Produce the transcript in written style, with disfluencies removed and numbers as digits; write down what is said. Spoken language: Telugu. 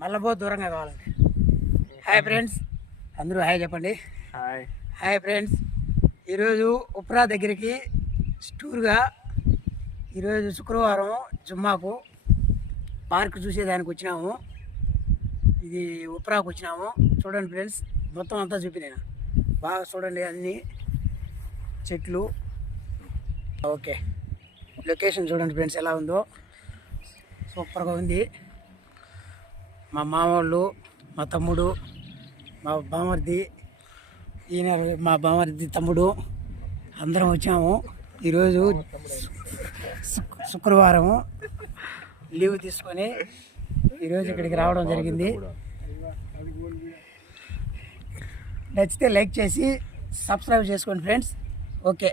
మళ్ళీ దూరంగా కావాలండి. హాయ్ ఫ్రెండ్స్, అందరూ హాయ్ చెప్పండి. హాయ్ హాయ్ ఫ్రెండ్స్, ఈరోజు ఉప్రా దగ్గరికి టూర్గా ఈరోజు శుక్రవారం జుమ్మాకు పార్క్ చూసేదానికి వచ్చినాము. ఇది ఉప్రాకు వచ్చినాము. చూడండి ఫ్రెండ్స్, మొత్తం అంతా చూపినా బాగా చూడండి, అన్ని చెట్లు. ఓకే, లొకేషన్ చూడండి ఫ్రెండ్స్ ఎలా ఉందో, సూపర్గా ఉంది. మా మామూళ్ళు, మా తమ్ముడు, మా బామర్ది, ఈయన మా బామర్ది తమ్ముడు అందరం వచ్చాము. ఈరోజు శుక్రవారం లీవ్ తీసుకొని ఈరోజు ఇక్కడికి రావడం జరిగింది. నచ్చితే లైక్ చేసి సబ్స్క్రైబ్ చేసుకోండి ఫ్రెండ్స్. ఓకే.